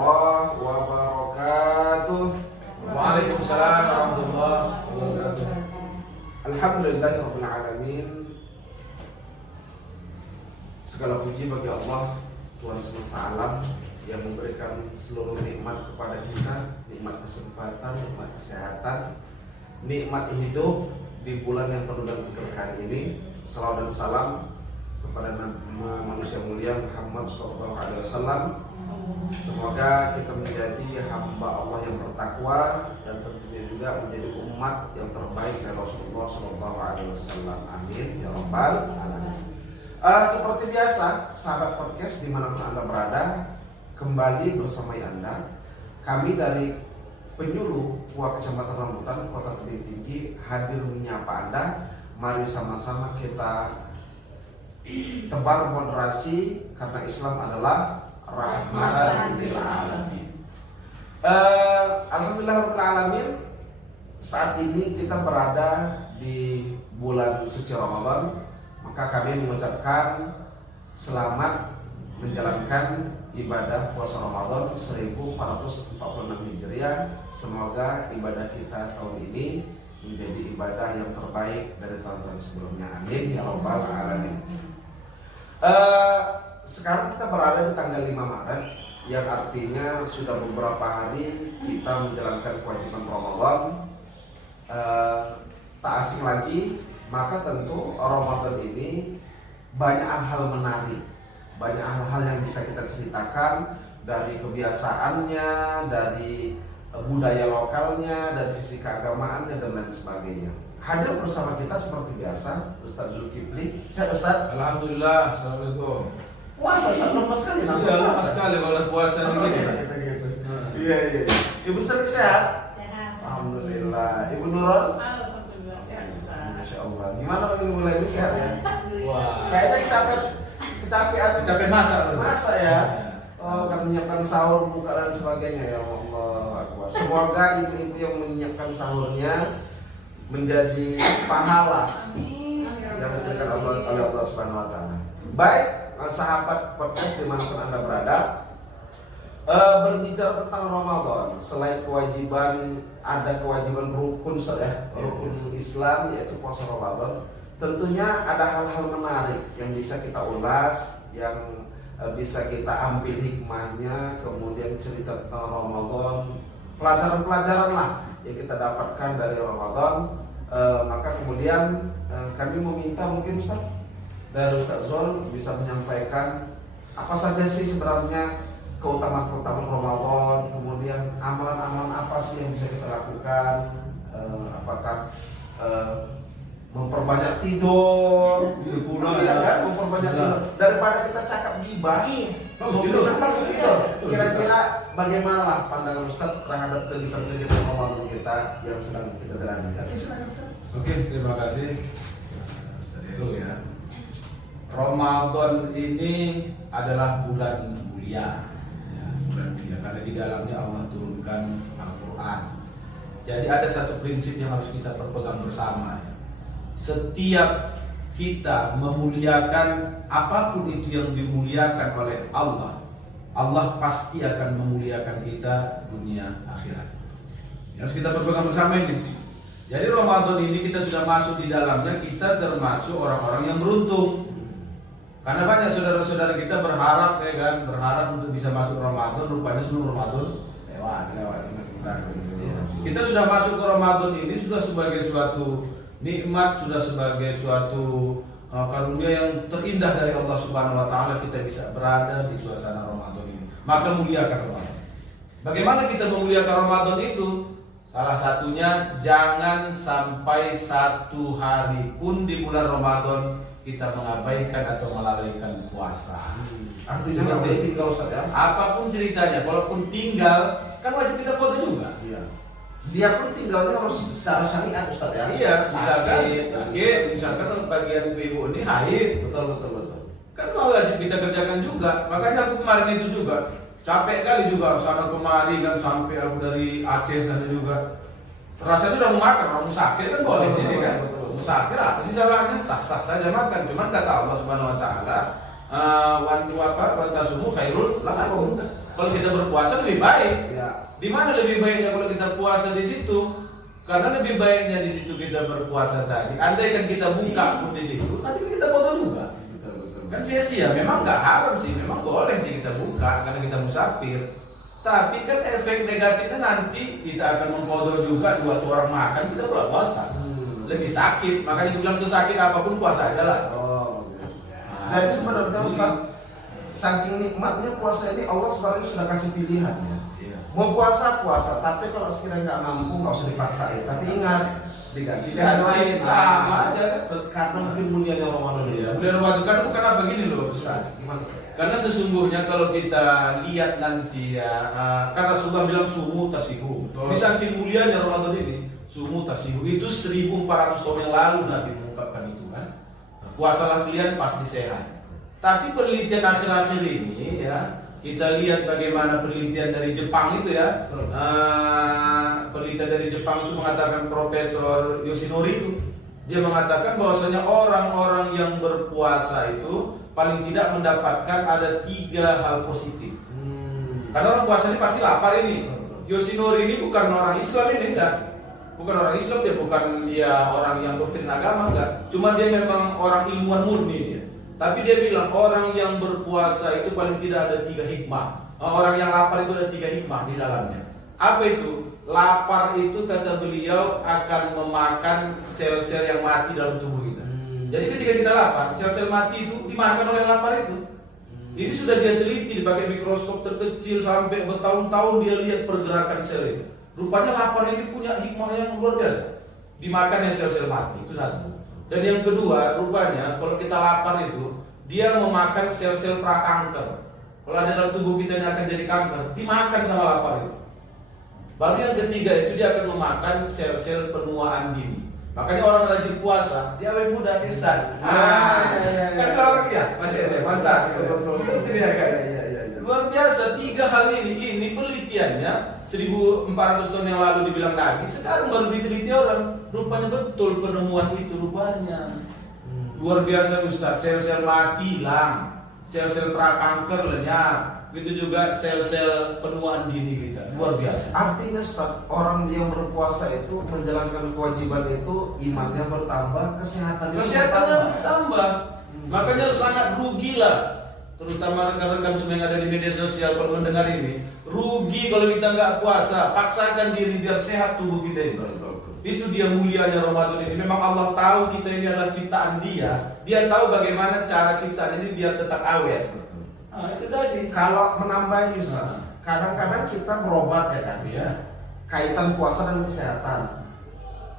warahmatullahi wabarakatuh. Waalaikumsalam warahmatullahi wabarakatuh. Alhamdulillahirabbil alamin. Segala puji bagi Allah, Tuhan semesta alam, yang memberikan seluruh nikmat kepada kita, nikmat kesempatan, nikmat kesehatan, nikmat hidup di bulan yang penuh dengan keberkahan ini. Salawat dan salam kepada manusia mulia Muhammad SAW. Semoga kita menjadi hamba Allah yang bertakwa dan tentunya juga menjadi umat yang terbaik dari Rasulullah SAW. Amin ya rabbal alamin. Seperti biasa, sahabat podcast dimanapun Anda berada, kembali bersama Anda. Kami dari penyuluh Puak Kecamatan Rambutan, Kota Tebing Tinggi, hadir menyapa Anda. Mari sama-sama kita tebar moderasi, karena Islam adalah rahmatan lil alamin. Alhamdulillahirabbil alamin. Saat ini kita berada di bulan suci Ramadan, maka kami mengucapkan selamat menjalankan ibadah puasa Ramadan 1446 Hijriah. Semoga ibadah kita tahun ini menjadi ibadah yang terbaik dari tahun-tahun sebelumnya. Amin ya rabbal alamin. Sekarang kita berada di tanggal 5 Maret, yang artinya sudah beberapa hari kita menjalankan kewajiban Ramadan. Tak asing lagi, maka tentu Ramadan ini banyak hal menarik, banyak hal-hal yang bisa kita ceritakan, dari kebiasaannya, dari budaya lokalnya, dari sisi keagamaannya dan lain sebagainya. Hadir bersama kita seperti biasa Ustaz Zulkifli. Sehat Ustaz? Alhamdulillah. Assalamualaikum. Puasa tak lepas sekali namanya. Iya, lepas sekali kalau puasa ini. Iya. Ibu Sri sehat? Sehat. Alhamdulillah. Ibu Nurul? Alhamdulillah sehat Ustaz. Masya Allah. Gimana lagi mulai ini sehat ya? Wah. Kayaknya kecapean. Capek masak. Masa ya? Oh, kan menyiapkan sahur, buka dan sebagainya. Ya Allah Akbar. Semoga ibu-ibu yang menyiapkan sahurnya menjadi pahala Amin. yang diberikan oleh Allah Subhanahu Wa Taala. Baik, sahabat podcast dimanapun Anda berada, berbicara tentang Ramadan, selain kewajiban, ada kewajiban rukun rukun Islam, yaitu puasa Ramadan. Tentunya ada hal-hal menarik yang bisa kita ulas, yang bisa kita ambil hikmahnya, kemudian cerita tentang Ramadan, pelajaran-pelajaran lah yang kita dapatkan dari Ramadan. Maka kemudian kami meminta mungkin Ustaz, dari Ustaz Zul bisa menyampaikan apa saja sih sebenarnya keutamaan-keutamaan Ramadan, kemudian amalan-amalan apa sih yang bisa kita lakukan, apakah memperbanyak tidur, ya kan, memperbanyak tidur daripada kita cakap gibah. Bagus tidur. Kira-kira bagaimana lah pandangan Ustaz terhadap kegiatan-kegiatan Ramadan kita yang sedang kita jalani? Oke, silakan Ustaz. Oke, terima kasih. Itu ya. Ramadan ini adalah bulan mulia, ya, bulan mulia karena di dalamnya Allah turunkan Al-Quran. Jadi ada satu prinsip yang harus kita berpegang bersama. Setiap kita memuliakan apapun itu yang dimuliakan oleh Allah, Allah pasti akan memuliakan kita dunia akhirat. Harus kita berpegang bersama ini. Jadi Ramadan ini kita sudah masuk di dalamnya, kita termasuk orang-orang yang beruntung. Karena banyak saudara-saudara kita berharap, ya kan, berharap untuk bisa masuk Ramadan, rupanya sebelum Ramadan lewat. Kita sudah masuk ke Ramadan ini sudah sebagai suatu nikmat, sudah sebagai suatu karunia yang terindah dari Allah Subhanahu Wa Taala, kita bisa berada di suasana Ramadan ini. Maka muliakan Ramadan. Bagaimana kita memuliakan Ramadan itu? Salah satunya jangan sampai satu hari pun di bulan Ramadan kita mengabaikan atau melalaikan puasa. Artinya nggak boleh tinggal Ustaz ya? Apapun ceritanya, walaupun tinggal kan wajib kita foto juga. Iya. Dia pun tinggalnya harus secara syariat Ustaz ya? Iya, misalkan bagian ibu ini haid, Betul. kan wajib kita kerjakan juga. Makanya aku kemarin itu juga capek kali juga sana kemari kan, sampai aku dari Aceh sana juga. Rasanya udah mau makan, orang musafir kan boleh jadi kan. Musafir apa sih salahnya? Sah-sah saja makan. Cuman kata Allah Subhanahu Wa Taala, wantasumu khairul lakum. Kalau kita berpuasa lebih baik. Ya. Di mana lebih baiknya kalau kita puasa di situ? Karena lebih baiknya di situ kita berpuasa tadi. Andai kan kita buka pun di situ, nanti kita foto juga. Kan sia-sia. Memang nggak haram sih, memang boleh sih kita buka karena kita musafir. Tapi kan efek negatifnya nanti kita akan memfoto juga dua orang makan kita puasa. Lebih sakit. Makanya dibilang sesakit apapun puasa aja lah. Oh. Jadi sebenarnya Ustaz, saking nikmatnya puasa ini Allah sebenarnya sudah kasih pilihan ya. Mau puasa, tapi kalau sekiranya nggak mampu nggak usah dipaksain. Tapi ingat, diganti dengan lain sama aja. Karena mungkin mulianya Ramadan ini. Mulia Ramadan karena bukan apa gini loh, Ustaz. Gimana Ustaz? Karena sesungguhnya kalau kita lihat nanti ya, karena Rasulullah bilang sumu tasihu. Di saking mulianya Ramadan ini, sumu tasihu itu 1400 tahun yang lalu Nabi mengungkapkan itu kan. Puasalah kalian pasti sehat. Tapi penelitian akhir-akhir ini ya, kita lihat bagaimana penelitian dari Jepang itu ya. Penelitian dari Jepang itu mengatakan Profesor Yoshinori itu, dia mengatakan bahwasanya orang-orang yang berpuasa itu paling tidak mendapatkan ada 3 hal positif. Karena orang puasa ini pasti lapar ini. Yoshinori ini bukan orang Islam ini enggak. Bukan orang Islam, dia bukan dia orang yang doktrin agama enggak. Cuma dia memang orang ilmuwan murni dia. Tapi dia bilang orang yang berpuasa itu paling tidak ada 3 hikmah. Orang yang lapar itu ada 3 hikmah di dalamnya. Apa itu? Lapar itu kata beliau akan memakan sel-sel yang mati dalam tubuh kita. Jadi ketika kita lapar, sel-sel mati itu dimakan oleh lapar itu. Ini sudah dia teliti dipakai mikroskop terkecil sampai bertahun-tahun dia lihat pergerakan sel itu. Rupanya lapar ini punya hikmah yang luar biasa. Dimakannya sel-sel mati itu satu. Dan yang kedua, rupanya kalau kita lapar itu dia memakan sel-sel prakanker. Kalau ada dalam tubuh kita yang akan jadi kanker, dimakan sama lapar itu. Baru yang ketiga itu dia akan memakan sel-sel penuaan dini. Makanya orang rajin puasa, dia awet muda Ustaz. Kan kalau ya masih SMA Ustaz. Itu dia kan. Luar biasa 3 hal ini penelitiannya 1400 tahun yang lalu dibilang Nabi, sekarang baru diteliti orang. Rupanya betul penemuan itu rupanya. Luar biasa Ustaz, sel-sel mati hilang, sel-sel prakanker lenyap, begitu juga sel-sel penuaan dini kita. Luar biasa. Artinya Ustaz, orang yang berpuasa itu menjalankan kewajiban itu imannya bertambah, kesehatannya bertambah. Makanya sangat rugi lah. Terutama rekan-rekan semua yang ada di media sosial kalau mendengar ini, rugi kalau kita nggak puasa. Paksakan diri biar sehat tubuh kita ini. Itu dia mulianya Ramadan ini. Memang Allah tahu kita ini adalah ciptaan Dia. Dia tahu bagaimana cara ciptaan ini biar tetap awet. Itu tadi. Kalau menambah ini Ustaz, kadang-kadang kita berobat ya kan, Iya. kaitan puasa dan kesehatan.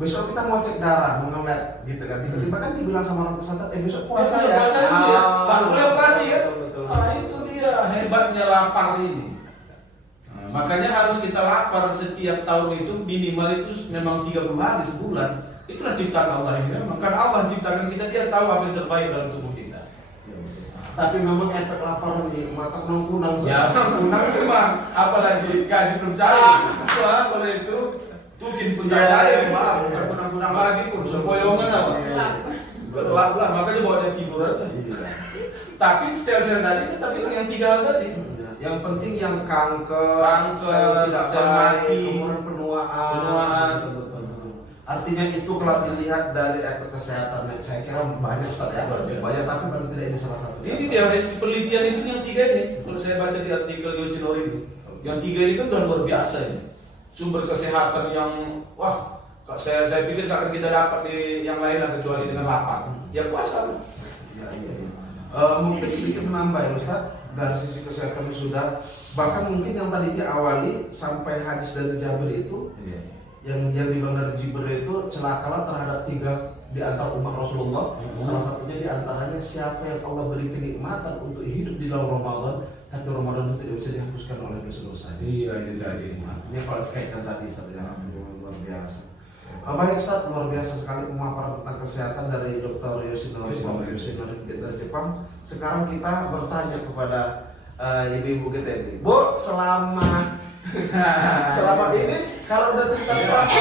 Besok kita mau cek darah, mau ngelet gitu kan, tiba-tiba kan dibilang sama orang kesehatan, besok puasa ya. Puasa itu dia. Baru boleh operasi ya. Betul. Itu dia hebatnya lapar ini. Makanya harus kita lapar setiap tahun itu minimal itu memang 30 hari sebulan. Itulah ciptaan Allah ini. Memang karena Allah ciptakan kita, dia tahu apa yang terbaik dalam tubuh kita. Tapi memang efek lapar ini mata kunang-kunang. Ya, kunang memang. Apalagi gaji belum cair. Soalnya kalau itu tukin pun tak cair, maaf. Bukan kunang-kunang lagi pun. Sempoyongan apa? Gelap lah, makanya bawa dia tidur aja. Tapi sel-sel tadi kita bilang yang 3 hal tadi. Yang penting yang kanker, sel tidak sel mati, kemudian penuaan. Artinya itu kalau dilihat dari efek kesehatan, saya kira banyak Ustaz ya. Banyak, tapi paling tidak ini salah satu. Ini dia penelitian itu yang 3 ini. Kalau saya baca di artikel Yoshinori itu, yang 3 ini kan udah luar biasa ini. Sumber kesehatan yang wah, saya pikir gak akan kita dapat di yang lain lah kecuali dengan lapar. Ya puasa. Mungkin sedikit menambah ya Ustaz, dari sisi kesehatan sudah, bahkan mungkin yang tadi diawali sampai hadis dari Jabir itu, yang dibilang dari Jibril itu, celakalah terhadap 3 di antara umat Rasulullah. Salah satunya di antaranya siapa yang Allah beri kenikmatan untuk hidup di dalam Ramadan, tapi Ramadan itu tidak bisa dihapuskan oleh dosa-dosa. Iya, itu tadi. Ini kalau kaitkan tadi Ustaz ya, luar biasa. Baik Ustaz, luar biasa sekali pemaparan tentang kesehatan dari Dr. Yoshinori dari Jepang. Sekarang kita bertanya kepada ibu-ibu kita ini, Bu, selama ini kalau udah tentang puasa,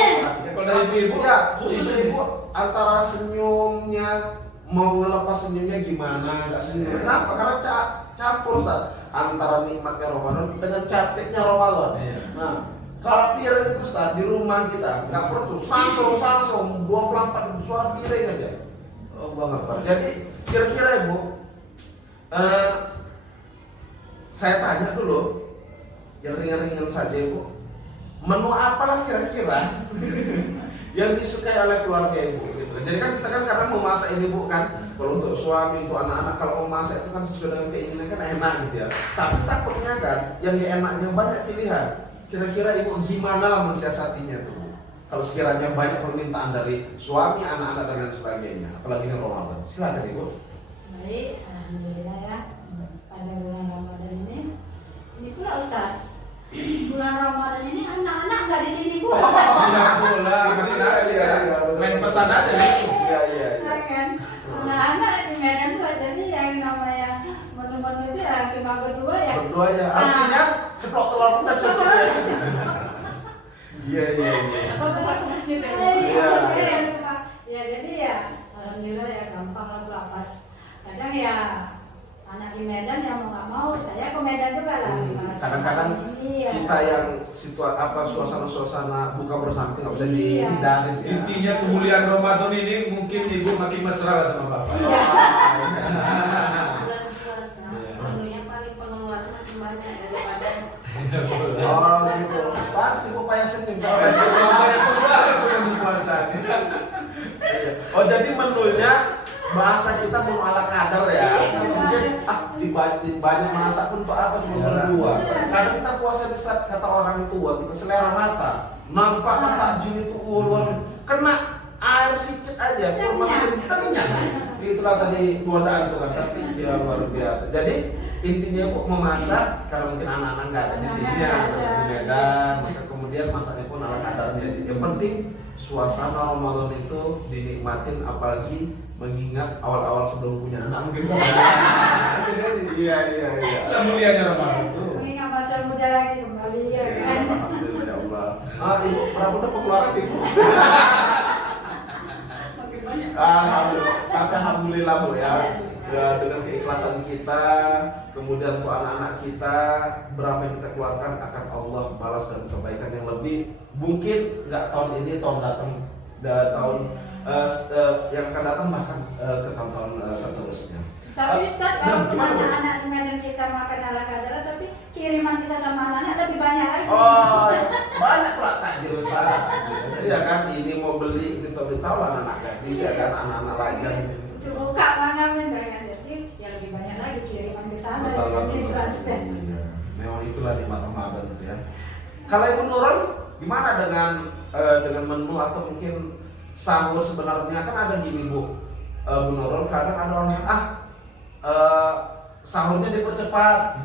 kalau dari ibu ya khusus ibu antara senyumnya mau ngelepas senyumnya gimana, nggak senyum. Kenapa? Karena campur Ustaz, antara nikmatnya Ramadan dengan capeknya Ramadan. Nah, kalau piring itu Ustaz di rumah kita nggak perlu sangsong 24 suara piring aja. Oh, banget Pak. Jadi kira-kira Ibu, saya tanya dulu yang ringan-ringan saja Ibu, menu apalah kira-kira yang disukai oleh keluarga Ibu gitu. Jadi kan kita kan kadang mau masak ini Bu kan, kalau untuk suami, untuk anak-anak kalau mau masak itu kan sesuai dengan keinginan kan enak gitu ya. Tapi takutnya kan yang enaknya banyak pilihan. Kira-kira Ibu gimana mensiasatinya tuh Bu? Kalau sekiranya banyak permintaan dari suami, anak-anak dan lain sebagainya, apalagi ini Ramadan. Silakan Ibu. Baik, alhamdulillah ya. Pada bulan Ramadan ini pula Ustaz. Bulan Ramadan ini anak-anak nggak di sini Bu. Iya pula, koordinasi ya. Main pesan aja gitu. Iya. Ya kan? Anak-anak di Medan tuh jadi yang namanya menu-menu itu ya cuma berdua ya. Berdua ya. Artinya ceplok telur udah cukup ya. Iya. Atau buka ke masjid ya. Iya. Ya jadi ya alhamdulillah ya gampang lah Bu, pas. Kadang ya anak di Medan yang mau nggak mau saya ke Medan juga lah. Kadang-kadang Iya. kita yang suasana buka bersama itu nggak bisa Iya. dihindari sih. Intinya kemuliaan Ramadan ini mungkin Ibu makin mesra lah sama Bapak. Iya. Bulan puasa, menunya paling pengeluaran masih banyak daripada Oh gitu. Pak sih Bu payasin nih. Oh jadi menunya bahasa kita menu ala kadar ya. Mungkin banyak masak pun untuk apa cuma berdua. Kadang kita puasa di saat kata orang tua kita selera mata. Nampak takjil itu ulun kena air sedikit aja kurma sedikit kita kenyang. Itulah tadi godaan itu kan, tapi dia luar biasa. Jadi intinya kok memasak kalau mungkin anak-anak nggak ada di sini ya, di Medan, maka kemudian masaknya pun ala kadarnya. Yang penting suasana Ramadan itu dinikmatin, apalagi mengingat awal-awal sebelum punya anak mungkin. Iya. Kita mulianya Ramadan itu. Mengingat masa muda lagi kembali ya kan. Alhamdulillah ya Allah. Ibu berapa udah pengeluaran Ibu? makin banyak. Alhamdulillah. Tapi alhamdulillah Bu ya. Dengan keikhlasan kita, kemudian untuk anak-anak kita, berapa yang kita keluarkan akan Allah balas dan kebaikan yang lebih. Mungkin nggak tahun ini, tahun datang, tahun yang akan datang bahkan ke tahun-tahun seterusnya. Tapi Ustaz, walaupun gimana, Bu? anak-anak di Medan kita makan ala kadar, tapi kiriman kita sama anak-anak lebih banyak lagi. Oh, banyak pula takjil Ustaz. Iya kan, ini mau beli, ini mau beli, tahu lah anak-anak gadis ya kan, anak-anak lajang. Buka banget banyak, jadi ya lebih banyak lagi kiriman ke sana dibanding transfer. Iya. Memang itulah nikmat Ramadan itu ya. Kalau Ibu Nurul, gimana dengan menu atau mungkin sahur sebenarnya kan ada gini Bu. Bu Nurul kadang ada orang sahurnya dipercepat,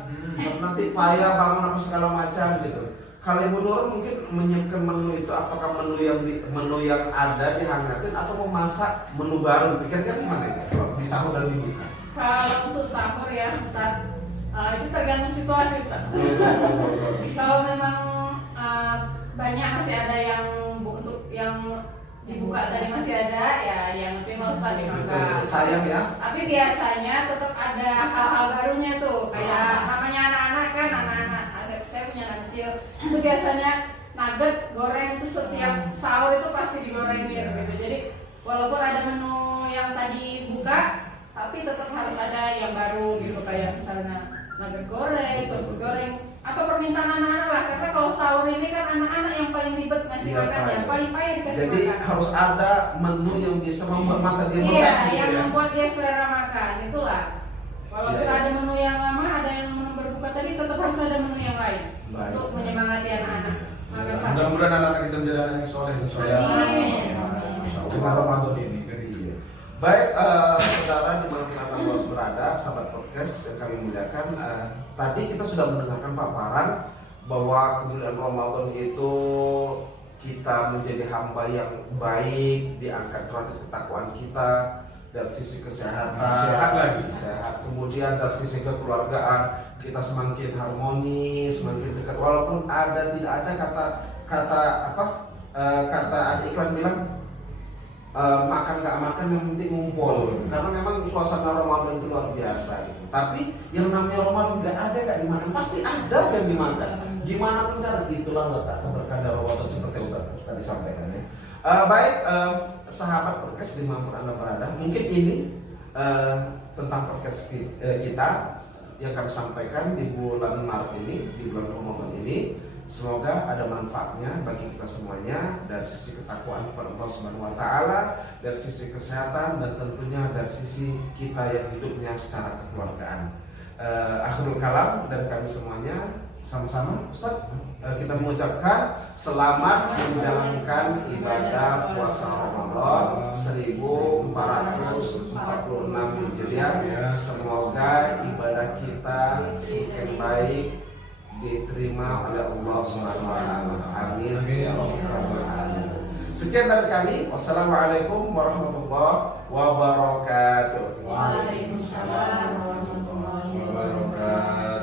nanti payah bangun apa segala macam gitu. Kalau Ibu Nurul mungkin menyiapkan menu itu, apakah menu yang ada dihangatin atau mau masak menu baru? Pikirkan gimana itu kalau di sahur dan dibuka? Kalau untuk sahur ya Ustaz, itu tergantung situasi Ustaz. Kalau memang banyak masih ada yang untuk yang dibuka tadi masih ada ya, yang penting mau Ustaz dimakan. Sayang ya. Tapi biasanya tetap ada hal-hal barunya tuh, kayak namanya anak-anak kan, saya punya anak kecil, itu biasanya nugget goreng itu setiap sahur itu pasti digorengin gitu. Jadi walaupun ada menu yang tadi buka, tapi tetap harus ada yang baru gitu, kayak misalnya nugget goreng, sosis goreng, apa permintaan anak-anak lah. Karena kalau sahur ini kan anak-anak yang paling ribet ngasih Iya, makan, Pak. yang paling payah dikasih Jadi makan. harus ada menu yang bisa membuat mata dia Iya, melek gitu yang ya. membuat dia selera makan itulah. Walaupun Iya, iya. ada menu yang lama, ada yang menu berbuka tadi, tetap harus ada menu yang lain Baik. untuk menyemangati anak-anak makan sahur. Mudah-mudahan anak-anak kita menjadi anak yang soleh dan soleh. Amin. Dengan Ramadan ini kan iya. Baik, saudara dimanapun Anda berada, sahabat podcast yang kami muliakan, tadi kita sudah mendengarkan paparan bahwa kemuliaan Ramadan itu kita menjadi hamba yang baik, diangkat derajat ketakwaan kita dari sisi kesehatan, Sehat lagi. sehat. Kemudian dari sisi kekeluargaan kita semakin harmonis, semakin dekat. Walaupun tidak ada kata ada iklan bilang makan nggak makan yang penting ngumpul gitu. Karena memang suasana Ramadan itu luar biasa gitu. Tapi yang namanya Ramadan nggak ada nggak dimakan, pasti ada yang dimakan. Gimana pun cara, itulah letak keberkahan Ramadan seperti Ustaz tadi sampaikan ya. Baik, sahabat podcast dimanapun Anda berada, mungkin ini tentang podcast kita yang kami sampaikan di bulan Maret ini, di bulan Ramadan ini. Semoga ada manfaatnya bagi kita semuanya, dari sisi ketakwaan kepada Allah Subhanahu wa taala, dari sisi kesehatan, dan tentunya dari sisi kita yang hidupnya secara kekeluargaan. Akhirul kalam dari kami semuanya, sama-sama Ustaz, kita mengucapkan selamat menjalankan ibadah puasa Ramadan 1446 Hijriah. Semoga ibadah kita semakin baik, diterima oleh Allah Subhanahu wa taala. Amin ya rabbal alamin. Sekian dari kami. Wassalamualaikum warahmatullahi wabarakatuh. Waalaikumsalam warahmatullahi wabarakatuh.